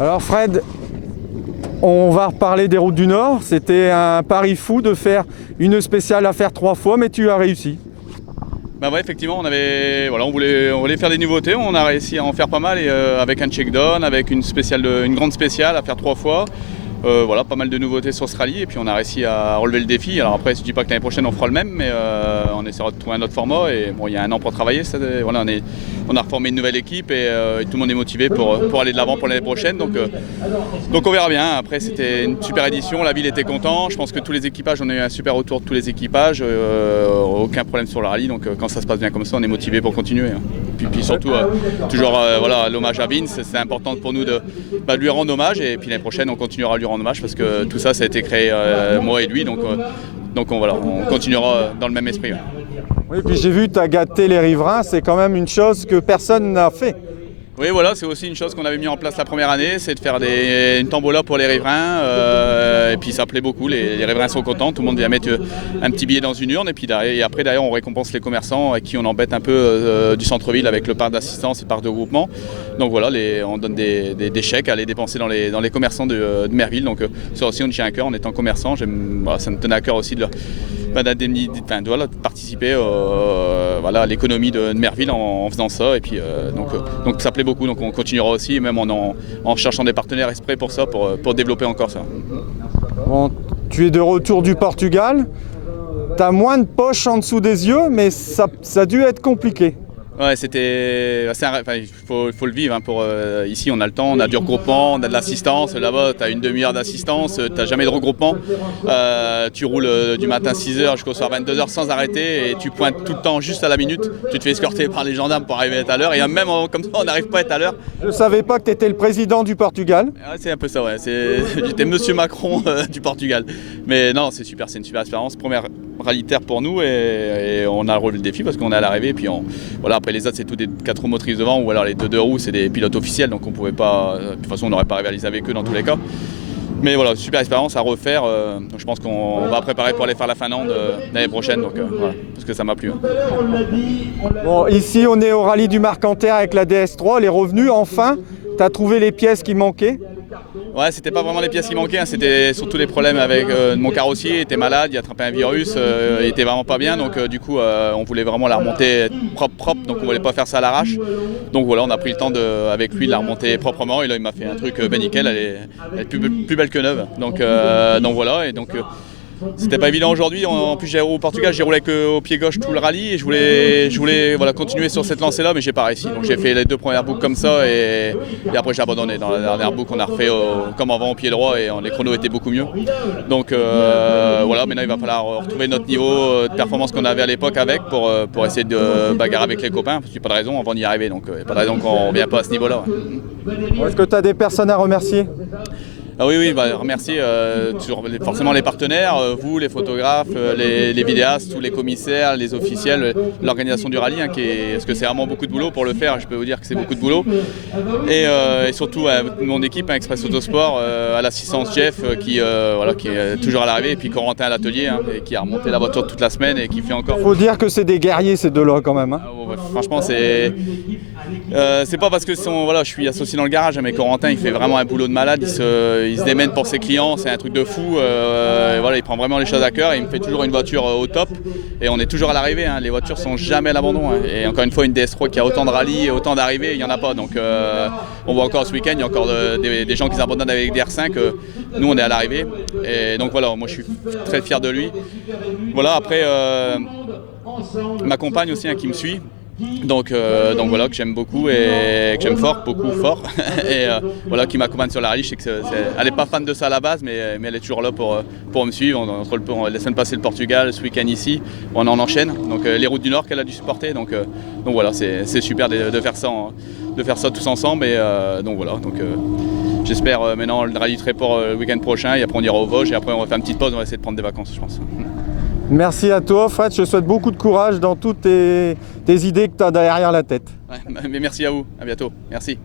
Alors Fred, on va reparler des routes du Nord. C'était un pari fou de faire une spéciale à faire 3 fois, mais tu as réussi. Bah ouais, effectivement, on voulait faire des nouveautés, on a réussi à en faire pas mal et avec un check-down, avec une grande spéciale à faire 3 fois. Voilà, pas mal de nouveautés sur ce rallye et puis on a réussi à relever le défi. Alors après, je ne dis pas que l'année prochaine on fera le même, mais on essaiera de trouver un autre format. Et bon, il y a un an pour travailler. Voilà, on a reformé une nouvelle équipe et tout le monde est motivé pour aller de l'avant pour l'année prochaine. Donc on verra bien. Après, c'était une super édition, la ville était contente. Je pense que tous les équipages, on a eu un super retour de tous les équipages. Aucun problème sur le rallye. Donc quand ça se passe bien comme ça, on est motivé pour continuer. Puis surtout, toujours voilà, l'hommage à Vince, c'est important pour nous de lui rendre hommage. Et puis l'année prochaine, on continuera à lui rendre hommage parce que tout ça a été créé moi et lui. Donc on continuera dans le même esprit. Oui, puis j'ai vu, tu as gâté les riverains, c'est quand même une chose que personne n'a fait. Oui, voilà, c'est aussi une chose qu'on avait mis en place la première année, c'est de faire une tombola pour les riverains. Et puis ça plaît beaucoup, les riverains sont contents, tout le monde vient mettre un petit billet dans une urne. Et après, d'ailleurs, on récompense les commerçants à qui on embête un peu du centre-ville avec le parc d'assistance et le parc de groupement. Donc voilà, on donne des chèques à aller dépenser dans les commerçants de Merville. Donc ça aussi, on y tient à cœur en étant commerçant. Ça me tenait à cœur aussi de participer à l'économie de Merville en faisant ça. Et puis donc ça plaît beaucoup, donc on continuera aussi, même en cherchant des partenaires exprès pour ça, pour développer encore ça. Bon, tu es de retour du Portugal, tu as moins de poches en dessous des yeux, mais ça a dû être compliqué. Ouais, il faut le vivre. Ici, on a le temps, on a du regroupement, on a de l'assistance. Là-bas, tu as une demi-heure d'assistance, tu n'as jamais de regroupement. Tu roules du matin 6h jusqu'au soir 22h sans arrêter et tu pointes tout le temps juste à la minute. Tu te fais escorter par les gendarmes pour arriver à l'heure. Et même comme ça, on n'arrive pas à être à l'heure. Je ne savais pas que tu étais le président du Portugal. Ouais, c'est un peu ça, ouais. J'étais Monsieur Macron du Portugal. Mais non, c'est super, c'est une super expérience. Première rallye terre pour nous et on a relevé le défi parce qu'on est à l'arrivée. Et puis voilà, après les autres, c'est tous des 4 roues motrices devant ou alors les 2 roues, c'est des pilotes officiels. Donc on pouvait pas. De toute façon, on n'aurait pas rivalisé avec eux dans tous les cas. Mais voilà, super expérience à refaire. Je pense qu'on va préparer pour aller faire la Finlande l'année prochaine. Donc voilà, parce que ça m'a plu. Bon, ici, on est au rallye du Marcanterre avec la DS3. Elle est revenue enfin. Tu as trouvé les pièces qui manquaient? Ouais, c'était pas vraiment les pièces qui manquaient, hein. C'était surtout les problèmes avec mon carrossier. Il était malade, il a attrapé un virus, il était vraiment pas bien. Donc du coup, on voulait vraiment la remonter propre. Donc on voulait pas faire ça à l'arrache. Donc voilà, on a pris le temps avec lui de la remonter proprement. Et là, il m'a fait un truc nickel. Elle est plus belle que neuve. Donc voilà. Et donc c'était pas évident aujourd'hui. En plus, au Portugal, j'ai roulé avec au pied gauche tout le rallye et je voulais voilà, continuer sur cette lancée-là, mais j'ai pas réussi. Donc j'ai fait les 2 premières boucles comme ça et après j'ai abandonné. Dans la dernière boucle, on a refait comme avant au pied droit et les chronos étaient beaucoup mieux. Donc voilà, maintenant il va falloir retrouver notre niveau de performance qu'on avait à l'époque pour essayer de bagarrer avec les copains, parce qu'il n'y a pas de raison avant d'y arriver. Donc il n'y a pas de raison qu'on ne revienne pas à ce niveau-là. Ouais. Est-ce que tu as des personnes à remercier? Ah oui, remercier forcément les partenaires, vous, les photographes, les vidéastes, tous les commissaires, les officiels, l'organisation du rallye, parce que c'est vraiment beaucoup de boulot pour le faire, je peux vous dire que c'est beaucoup de boulot. Et surtout mon équipe, Express Autosport, à l'assistance Jeff, qui est toujours à l'arrivée, et puis Corentin à l'atelier, et qui a remonté la voiture toute la semaine et qui fait encore... Il faut dire que c'est des guerriers ces deux-là quand même. Franchement, c'est pas parce que je suis associé dans le garage, mais Corentin il fait vraiment un boulot de malade, il se démène pour ses clients, c'est un truc de fou. Il prend vraiment les choses à cœur et il me fait toujours une voiture au top. Et on est toujours à l'arrivée, les voitures sont jamais à l'abandon. Et encore une fois, une DS3 qui a autant de rallyes et autant d'arrivées, il n'y en a pas. Donc on voit encore ce week-end, il y a encore des gens qui abandonnent avec des R5. Nous on est à l'arrivée. Et donc voilà, moi je suis très fier de lui. Voilà, après ma compagne aussi qui me suit. Donc voilà, que j'aime beaucoup et que j'aime beaucoup fort et voilà, qui m'accompagne sur la rallye. Je sais que elle n'est pas fan de ça à la base, mais elle est toujours là pour me suivre. La semaine passée le Portugal, ce week-end ici, on en enchaîne. Donc les routes du Nord qu'elle a dû supporter. Donc voilà, c'est super de faire ça tous ensemble. Et donc voilà. J'espère maintenant le rallye Tréport le week-end prochain et après on ira au Vosges et après on va faire une petite pause, on va essayer de prendre des vacances, je pense. Merci à toi Fred, je te souhaite beaucoup de courage dans toutes tes idées que tu as derrière la tête. Ouais, mais merci à vous, à bientôt, merci.